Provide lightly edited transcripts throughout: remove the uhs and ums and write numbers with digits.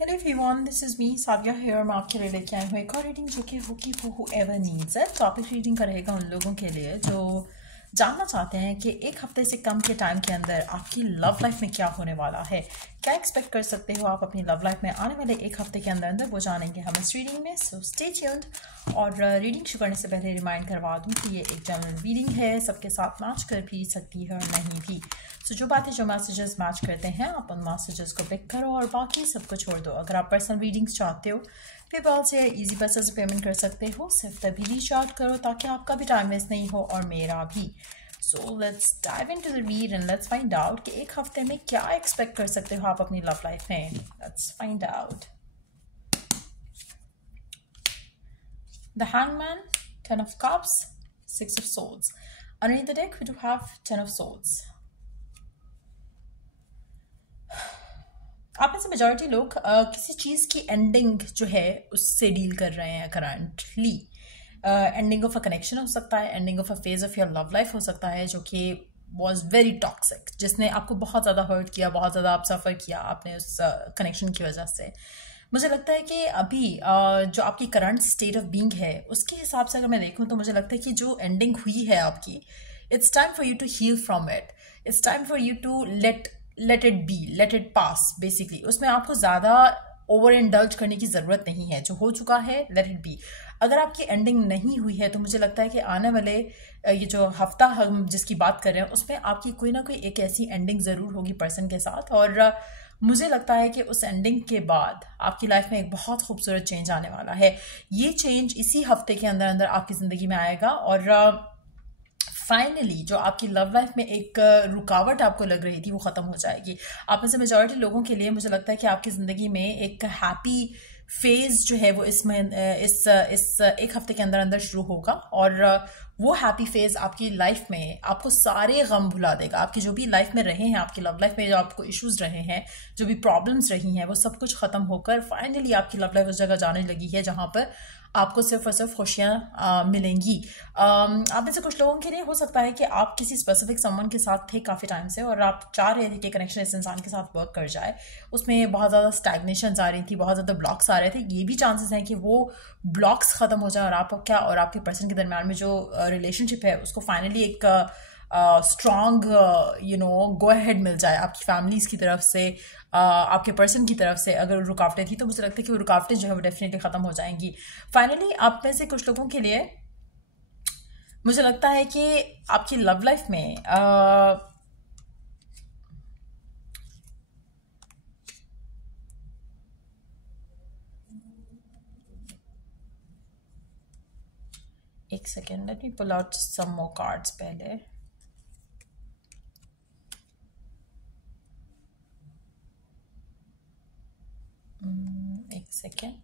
Hello everyone, this is me Saviya here. मैं आपके लिए लेके आई हूँ एक और रीडिंग जो कि होगी हु एवर नीड्स है। टॉपिक रीडिंग का रहेगा उन लोगों के लिए जो जानना चाहते हैं कि एक हफ्ते से कम के टाइम के अंदर आपकी लव लाइफ में क्या होने वाला है, क्या एक्सपेक्ट कर सकते हो आप अपनी लव लाइफ में आने वाले एक हफ्ते के अंदर अंदर, वो जानेंगे हम इस रीडिंग में। So stay tuned. और रीडिंग शुरू करने से पहले रिमाइंड करवा दूँ कि ये एक जनरल रीडिंग है, सबके साथ मैच कर भी सकती है और नहीं भी। सो जो बातें जो मैसेजेस मैच करते हैं आप उन मैसेजेस को पिक करो और बाकी सबको छोड़ दो। अगर आप पर्सनल रीडिंग्स चाहते हो पेपाल से इजी पैसे से पेमेंट कर सकते हो, सिर्फ तभी रीच आउट करो ताकि आपका भी टाइम वेस्ट नहीं हो और मेरा भी। So let's dive into the read and let's find out कि एक हफ्ते में क्या एक्सपेक्ट कर सकते हो आप अपनी लव लाइफ में। Let's find out. The hangman, 10 of cups, 6 of swords. Underneath the deck we do have 10 of swords. आप में से मेजॉरिटी लोग किसी चीज़ की एंडिंग जो है उससे डील कर रहे हैं currently. Ending of a connection हो सकता है, ending of a phase of your love life हो सकता है जो कि वॉज वेरी टॉक्सिक, जिसने आपको बहुत ज़्यादा हर्ट किया, बहुत ज़्यादा आप सफ़र किया आपने उस कनेक्शन की वजह से। मुझे लगता है कि अभी जो आपकी करंट स्टेट ऑफ बीइंग है उसके हिसाब से अगर मैं देखूँ तो मुझे लगता है कि जो एंडिंग हुई है आपकी, it's time for you to heal from it. It's time for you to let it be, let it pass. Basically उसमें आपको ज़्यादा ओवर इंडल्ज करने की ज़रूरत नहीं है। जो हो चुका है लेट इट बी। अगर आपकी एंडिंग नहीं हुई है तो मुझे लगता है कि आने वाले ये जो हफ्ता हम जिसकी बात कर रहे हैं उसमें आपकी कोई ना कोई एक ऐसी एंडिंग ज़रूर होगी पर्सन के साथ। और मुझे लगता है कि उस एंडिंग के बाद आपकी लाइफ में एक बहुत खूबसूरत चेंज आने वाला है। ये चेंज इसी हफ्ते के अंदर अंदर आपकी ज़िंदगी में आएगा और फाइनली जो आपकी लव लाइफ में एक रुकावट आपको लग रही थी वो ख़त्म हो जाएगी। आप में से मेजॉरिटी लोगों के लिए मुझे लगता है कि आपकी ज़िंदगी में एक हैप्पी फेज जो है वो इस एक हफ्ते के अंदर अंदर शुरू होगा और वो हैप्पी फेज आपकी लाइफ में आपको सारे गम भुला देगा। आपकी जो भी लाइफ में रहे हैं, आपकी लव लाइफ में जो आपको इश्यूज रहे हैं, जो भी प्रॉब्लम्स रही हैं, वो सब कुछ ख़त्म होकर फाइनली आपकी लव लाइफ उस जगह जाने लगी है जहाँ पर आपको सिर्फ और सिर्फ खुशियाँ मिलेंगी। आप में से कुछ लोगों के लिए हो सकता है कि आप किसी स्पेसिफिक समवन के साथ थे काफ़ी टाइम से और आप चाह रहे थे कि कनेक्शन इस इंसान के साथ वर्क कर जाए। उसमें बहुत ज़्यादा स्टैग्नेशंस आ रही थी, बहुत ज़्यादा ब्लॉक्स आ रहे थे। ये भी चांसेस हैं कि वो ब्लॉक्स ख़त्म हो जाए और आपके पर्सन के दरम्यान में जो रिलेशनशिप है उसको फाइनली एक स्ट्रॉन्ग गो अहेड मिल जाए आपकी फैमिलीज़ की तरफ से, आपके पर्सन की तरफ से। अगर रुकावटें थी तो मुझे लगता है कि वो रुकावटें जो है वो डेफिनेटली ख़त्म हो जाएंगी फाइनली। आप में से कुछ लोगों के लिए मुझे लगता है कि आपकी लव लाइफ में एक second, let me pull out some more cards पहले। एक सेकेंड।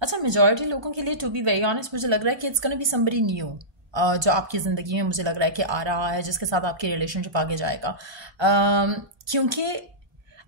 अच्छा, मेजॉरिटी लोगों के लिए टू बी वेरी ऑनेस्ट मुझे लग रहा है कि it's gonna be somebody new जो आपकी ज़िंदगी में मुझे लग रहा है कि आ रहा है, जिसके साथ आपकी रिलेशनशिप आगे जाएगा। क्योंकि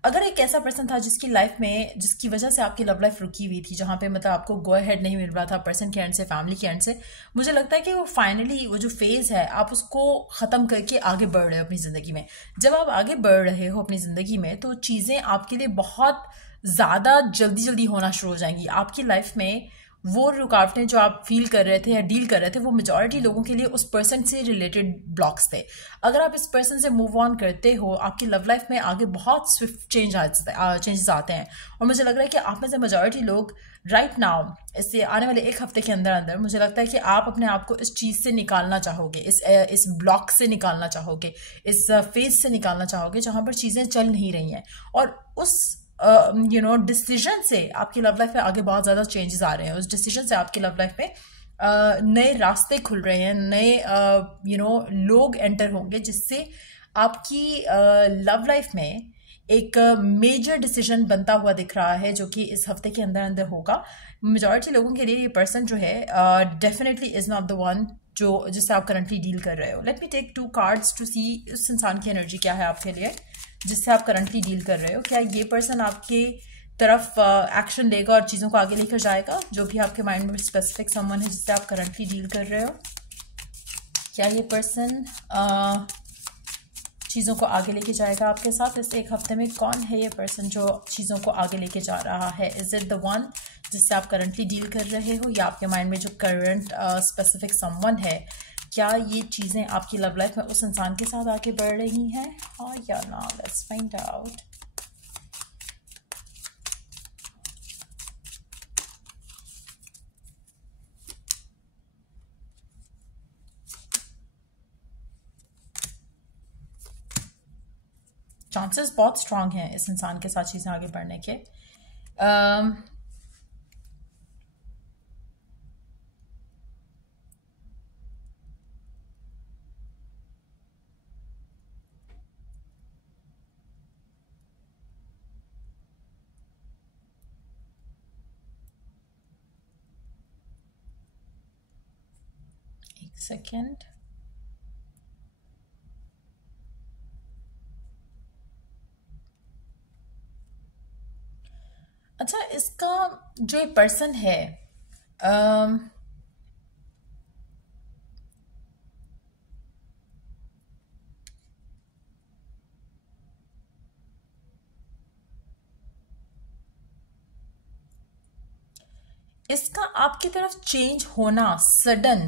अगर एक ऐसा पर्सन था जिसकी लाइफ में, जिसकी वजह से आपकी लव लाइफ रुकी हुई थी, जहाँ पे मतलब आपको गो अहेड नहीं मिल रहा था पर्सन के एंड से, फैमिली के एंड से, मुझे लगता है कि वो फाइनली वो जो फेज़ है आप उसको ख़त्म करके आगे बढ़ रहे हो अपनी ज़िंदगी में। जब आप आगे बढ़ रहे हो अपनी ज़िंदगी में तो चीज़ें आपके लिए बहुत ज़्यादा जल्दी जल्दी होना शुरू हो जाएंगी। आपकी लाइफ में वो रुकावटें जो आप फील कर रहे थे या डील कर रहे थे वो मेजॉरिटी लोगों के लिए उस पर्सन से रिलेटेड ब्लॉक्स थे। अगर आप इस पर्सन से मूव ऑन करते हो आपकी लव लाइफ में आगे बहुत स्विफ्ट चेंजेस आते हैं। और मुझे लग रहा है कि आप में से मेजॉरिटी लोग राइट नाउ इससे आने वाले एक हफ्ते के अंदर अंदर मुझे लगता है कि आप अपने आप को इस चीज़ से निकालना चाहोगे, इस ब्लॉक से निकालना चाहोगे, इस फेज से निकालना चाहोगे जहाँ पर चीज़ें चल नहीं रही हैं। और उस डिसीजन से आपकी लव लाइफ में आगे बहुत ज़्यादा चेंजेस आ रहे हैं। उस डिसीजन से आपकी लव लाइफ में नए रास्ते खुल रहे हैं, नए लोग एंटर होंगे जिससे आपकी लव लाइफ में एक मेजर डिसीजन बनता हुआ दिख रहा है जो कि इस हफ्ते के अंदर अंदर होगा। मेजॉरिटी लोगों के लिए ये पर्सन जो है definitely is not the one जिससे आप करंटली डील कर रहे हो। Let me take 2 cards to see उस इंसान की एनर्जी क्या है आपके लिए जिससे आप करंटली डील कर रहे हो। क्या ये पर्सन आपके तरफ एक्शन लेगा और चीज़ों को आगे लेकर जाएगा। जो भी आपके माइंड में स्पेसिफिक समवन है जिससे आप करंटली डील कर रहे हो, क्या ये पर्सन चीज़ों को आगे लेके जाएगा आपके साथ इस एक हफ्ते में? कौन है ये पर्सन जो चीज़ों को आगे लेके जा रहा है? इज इट द वन जिससे आप करंटली डील कर रहे हो, या आपके माइंड में जो करंट स्पेसिफिक समवन है, क्या ये चीज़ें आपकी लव लाइफ में उस इंसान के साथ आगे बढ़ रही हैं, हाँ या ना? Let's find out. चांसेस बहुत स्ट्रांग हैं इस इंसान के साथ चीज़ें आगे बढ़ने के। एक सेकेंड। अच्छा, इसका जो एक पर्सन है, इसका आपकी तरफ चेंज होना सडन,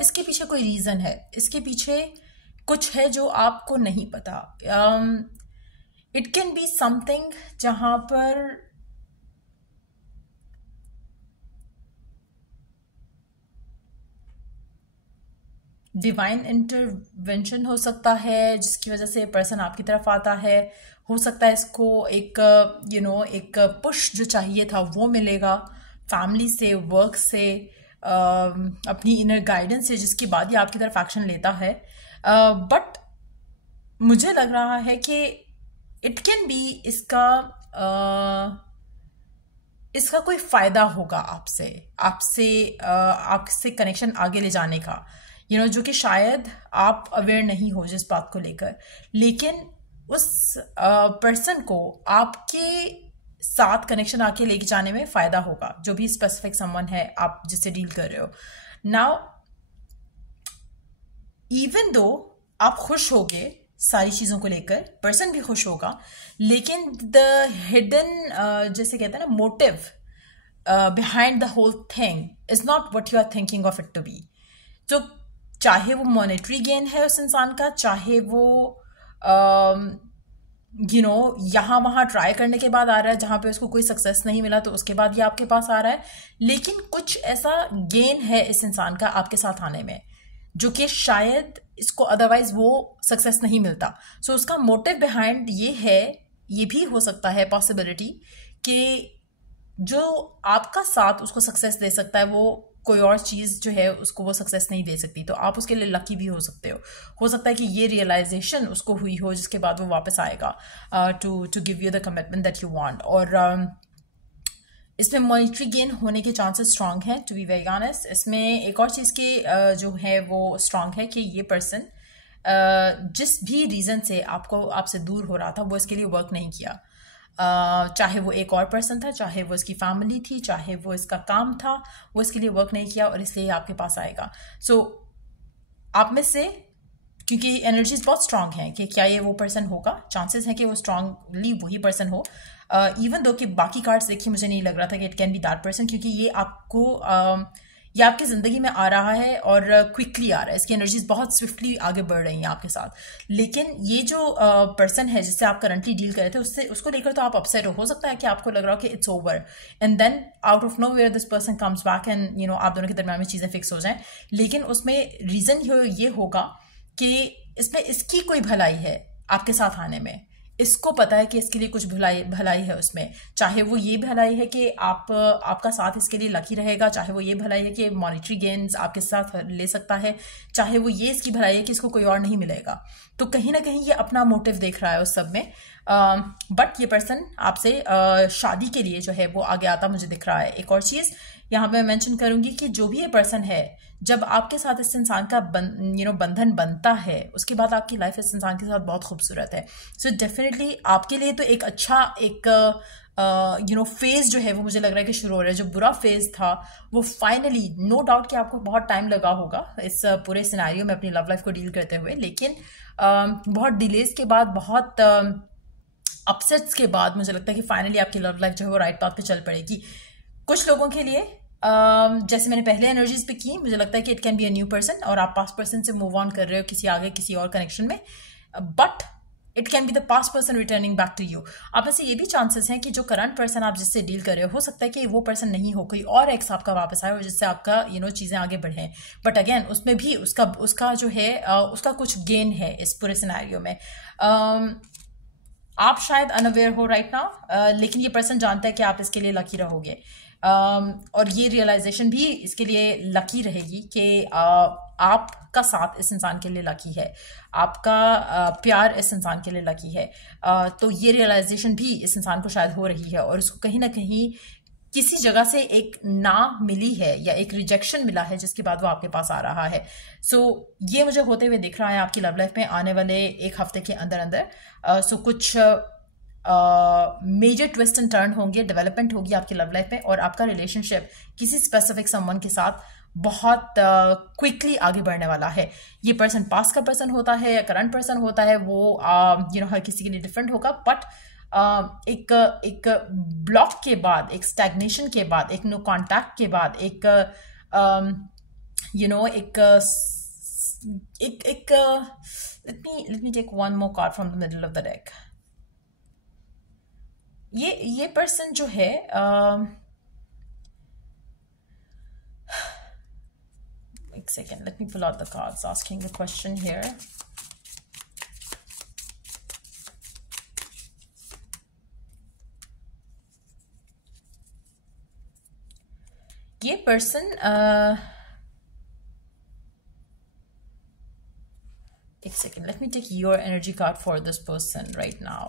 इसके पीछे कोई रीजन है, इसके पीछे कुछ है जो आपको नहीं पता। इट कैन बी समथिंग जहां पर डिवाइन इंटरवेंशन हो सकता है जिसकी वजह से पर्सन आपकी तरफ आता है। हो सकता है इसको एक एक पुश जो चाहिए था वो मिलेगा फैमिली से, वर्क से, अपनी इनर गाइडेंस से, जिसके बाद ये आपकी तरफ एक्शन लेता है। बट मुझे लग रहा है कि इट कैन बी इसका कोई फायदा होगा आपसे आपसे कनेक्शन आगे ले जाने का, जो कि शायद आप अवेयर नहीं हो जिस बात को लेकर, लेकिन उस पर्सन को आपके साथ कनेक्शन आके लेके जाने में फायदा होगा, जो भी स्पेसिफिक समवन है आप जिससे डील कर रहे हो। नाउ इवन दो आप खुश होगे सारी चीज़ों को लेकर, पर्सन भी खुश होगा, लेकिन द हिडन जैसे कहते हैं ना motive behind the whole thing is not what you are thinking of it to be. तो चाहे वो मॉनेटरी गेन है उस इंसान का, चाहे वो यहाँ वहाँ ट्राई करने के बाद आ रहा है जहाँ पे उसको कोई सक्सेस नहीं मिला तो उसके बाद ये आपके पास आ रहा है, लेकिन कुछ ऐसा गेन है इस इंसान का आपके साथ आने में जो कि शायद इसको अदरवाइज वो सक्सेस नहीं मिलता। सो उसका मोटिव बिहाइंड ये है, ये भी हो सकता है पॉसिबिलिटी कि जो आपका साथ उसको सक्सेस दे सकता है वो कोई और चीज़ जो है उसको वो सक्सेस नहीं दे सकती, तो आप उसके लिए लकी भी हो सकते हो सकता है कि ये रियलाइजेशन उसको हुई हो जिसके बाद वो वापस आएगा to give you the commitment that you want. और इसमें मॉनिटरी गेन होने के चांसेस स्ट्रांग हैं, टू बी वेरी ऑनेस्ट। इसमें एक और चीज़ के जो है वो स्ट्रांग है कि ये पर्सन जिस भी रीज़न से आपसे दूर हो रहा था वो इसके लिए वर्क नहीं किया, चाहे वो एक और पर्सन था, चाहे वो इसकी फैमिली थी, चाहे वो इसका काम था, वो इसके लिए वर्क नहीं किया और इसलिए आपके पास आएगा। सो आप में से, क्योंकि एनर्जीज बहुत स्ट्रांग हैं कि क्या ये वो पर्सन होगा, चांसेस हैं कि वो स्ट्रांगली वही पर्सन हो। इवन दो कि बाकी कार्ड्स देखिए मुझे नहीं लग रहा था कि it can B that person, क्योंकि ये आपकी ज़िंदगी में आ रहा है और क्विकली आ रहा है, इसकी एनर्जीज बहुत स्विफ्टली आगे बढ़ रही हैं आपके साथ। लेकिन ये जो पर्सन है जिससे आप करंटली डील कर रहे थे उसको लेकर तो आप अपसेट हो सकता है कि आपको लग रहा हो कि it's over, and then out of nowhere this person comes back and आप दोनों के दरम्यान में चीज़ें फिक्स हो जाएं। लेकिन उसमें रीज़न ये होगा कि इसमें इसकी कोई भलाई है आपके साथ आने में, इसको पता है कि इसके लिए कुछ भलाई है उसमें, चाहे वो ये भलाई है कि आपका साथ इसके लिए लकी रहेगा, चाहे वो ये भलाई है कि मॉनिटरी गेन्स आपके साथ ले सकता है, चाहे वो ये इसकी भलाई है कि इसको कोई और नहीं मिलेगा। तो कहीं ना कहीं ये अपना मोटिव देख रहा है उस सब में। बट ये पर्सन आपसे शादी के लिए जो है वो आगे आता मुझे दिख रहा है। एक और चीज़ यहाँ पे मैं मेंशन करूंगी कि जो भी ये पर्सन है, जब आपके साथ इस इंसान का बंधन बनता है उसके बाद आपकी लाइफ इस इंसान के साथ बहुत खूबसूरत है। सो डेफिनेटली आपके लिए तो एक अच्छा एक फेज जो है वो मुझे लग रहा है कि शुरू हो रहा है। जो बुरा फेज था वो फाइनली, नो डाउट कि आपको बहुत टाइम लगा होगा इस पूरे सिनेरियो में अपनी लव लाइफ को डील करते हुए, लेकिन बहुत डिलेज के बाद, बहुत अपसेट्स के बाद मुझे लगता है कि फाइनली आपकी लव लाइफ जो है वो राइट पाथ पे चल पड़ेगी। कुछ लोगों के लिए जैसे मैंने पहले एनर्जीज पे की, मुझे लगता है कि it can be a new person और आप पास्ट पर्सन से मूव ऑन कर रहे हो किसी और कनेक्शन में, but it can be the past person returning back to you. आप में से ये भी चांसेस हैं कि जो करंट पर्सन आप जिससे डील कर रहे हो सकता है कि वो पर्सन नहीं हो, कोई और एक्स आपका वापस आए और जिससे आपका चीजें आगे बढ़े, बट अगेन उसमें भी उसका जो है उसका कुछ गेन है इस पूरे सिनेरियो में। आप शायद अनअवेयर हो राइट नाउ, लेकिन ये पर्सन जानता है कि आप इसके लिए लकी रहोगे, और ये रियलाइजेशन भी इसके लिए लकी रहेगी कि आपका साथ इस इंसान के लिए लकी है, आपका प्यार इस इंसान के लिए लकी है। तो ये रियलाइजेशन भी इस इंसान को शायद हो रही है और उसको कहीं ना कहीं किसी जगह से एक ना मिली है या एक रिजेक्शन मिला है जिसके बाद वो आपके पास आ रहा है। सो ये मुझे होते हुए दिख रहा है आपकी लव लाइफ में आने वाले एक हफ्ते के अंदर अंदर। सो कुछ मेजर ट्विस्ट एंड टर्न होंगे, डेवलपमेंट होगी आपकी लव लाइफ में और आपका रिलेशनशिप किसी स्पेसिफिक समवन के साथ बहुत क्विकली आगे बढ़ने वाला है। ये पर्सन पास्ट का पर्सन होता है या करंट पर्सन होता है, वो हर किसी के लिए डिफरेंट होगा, बट एक ब्लॉक के बाद, एक स्टैग्नेशन के बाद, एक नो कॉन्टैक्ट के बाद, एक let me take one more card from the middle of the deck. ये पर्सन जो है एक second, let me pull out the cards asking the question here. ये पर्सन एक second, let me take your energy card for this person right now.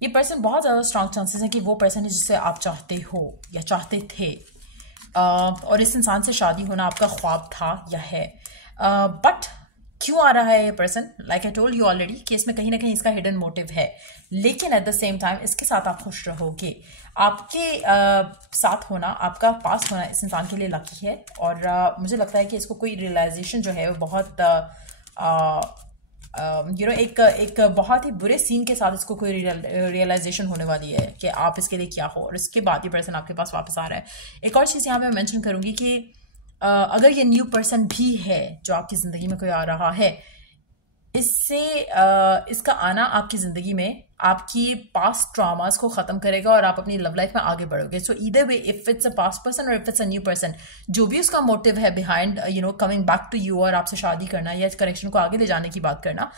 ये person बहुत ज़्यादा strong chances है कि वो पर्सन है जिसे आप चाहते हो या चाहते थे, और इस इंसान से शादी होना आपका ख्वाब था या है, बट क्यों आ रहा है ये person? Like I told you already कि इसमें कहीं ना कहीं इसका हिडन मोटिव है, लेकिन एट द सेम टाइम इसके साथ आप खुश रहोगे। आपके साथ होना, आपका पास होना इस इंसान के लिए लकी है, और मुझे लगता है कि इसको कोई रियलाइजेशन जो है वो बहुत एक बहुत ही बुरे सीन के साथ इसको कोई रियलाइजेशन होने वाली है कि आप इसके लिए क्या हो, और इसके बाद ये पर्सन आपके पास वापस आ रहा है। एक और चीज़ यहाँ पे मैं मेंशन करूंगी कि अगर ये न्यू पर्सन भी है जो आपकी ज़िंदगी में कोई आ रहा है, इससे इसका आना आपकी ज़िंदगी में आपकी पास्ट ट्रॉमास को ख़त्म करेगा और आप अपनी लव लाइफ में आगे बढ़ोगे। So either way, if it's a past person और if it's a new person, जो भी उसका मोटिव है behind coming back to you और आपसे शादी करना या इस कनेक्शन को आगे ले जाने की बात करना,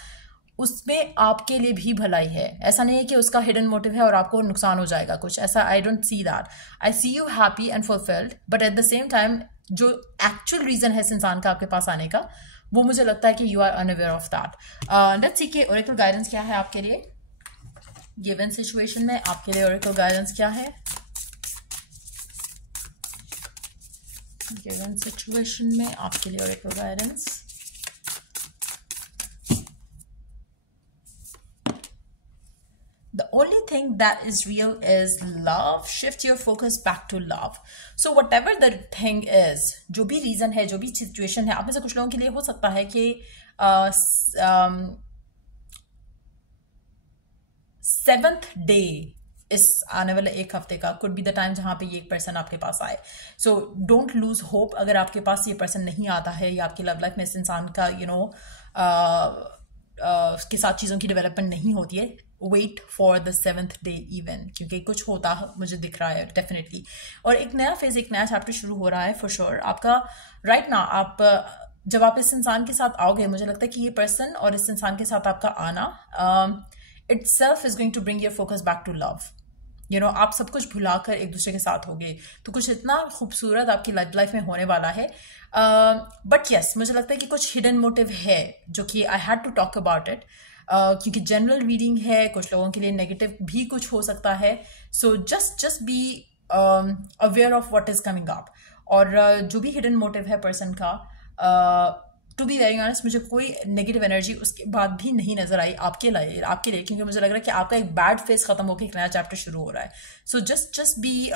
उसमें आपके लिए भी भलाई है। ऐसा नहीं है कि उसका हिडन मोटिव है और आपको नुकसान हो जाएगा कुछ, ऐसा I don't see that. I see you happy and fulfilled, but at the same time जो एक्चुअल रीजन है इस इंसान का आपके पास आने का, वो मुझे लगता है कि you are unaware of that. Let's see कि ओरेकल गाइडेंस क्या है आपके लिए गिवन सिचुएशन में। आपके लिए ओरेकल गाइडेंस क्या है गिवन सिचुएशन में? आपके लिए Oracle guidance the only thing that is real is love. Shift your focus back to love. So whatever the thing is, जो भी रीजन है, जो भी सिचुएशन है, आप में से कुछ लोगों के लिए हो सकता है कि सेवेंथ डे इस आने वाले एक हफ्ते का कुड बी द टाइम जहां पे ये पर्सन आपके पास आए। So don't lose hope. अगर आपके पास ये पर्सन नहीं आता है या आपकी लव लाइफ में इस इंसान का के साथ चीज़ों की डेवलपमेंट नहीं होती है, wait for the seventh day even, क्योंकि कुछ होता मुझे दिख रहा है डेफिनेटली। और एक नया फेज, एक नया चैप्टर शुरू हो रहा है फॉर श्योर आपका राइट ना। आप जब आप इस इंसान के साथ आओगे, मुझे लगता है कि ये पर्सन और इस इंसान के साथ आपका आना itself is going to bring your focus back to love. आप सब कुछ भुलाकर एक दूसरे के साथ होगे, तो कुछ इतना खूबसूरत आपकी लाइफ में होने वाला है। बट यस, मुझे लगता है कि कुछ हिडन मोटिव है जो कि I had to talk about it, क्योंकि जनरल रीडिंग है, कुछ लोगों के लिए नेगेटिव भी कुछ हो सकता है। So just be aware of what is coming up. और जो भी हिडन मोटिव है पर्सन का, टू बी वेरी ऑनेस्ट मुझे कोई नेगेटिव एनर्जी उसके बाद भी नहीं नजर आई आपके लिए, क्योंकि मुझे लग रहा है कि आपका एक बैड फेस खत्म होकर एक नया चैप्टर शुरू हो रहा है. So just be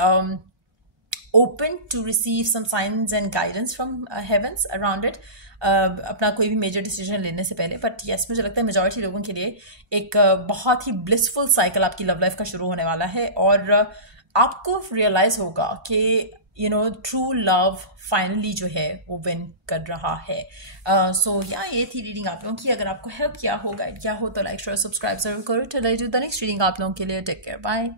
open to receive some signs and guidance from heavens around it. अपना कोई भी मेजर डिसीजन लेने से पहले. बट यस मुझे लगता है मेजॉरिटी लोगों के लिए एक बहुत ही ब्लिसफुल साइकिल आपकी लव लाइफ का शुरू होने वाला है, और आपको रियलाइज होगा कि you know true love finally जो है वो विन कर रहा है. सो ये थी रीडिंग आप लोगों की. अगर आपको हेल्प किया हो, गाइड किया हो, तो लाइक शेयर सब्सक्राइब जरूर करो. चलिए जो द नेक्स्ट रीडिंग आप लोगों के लिए. Take care, bye.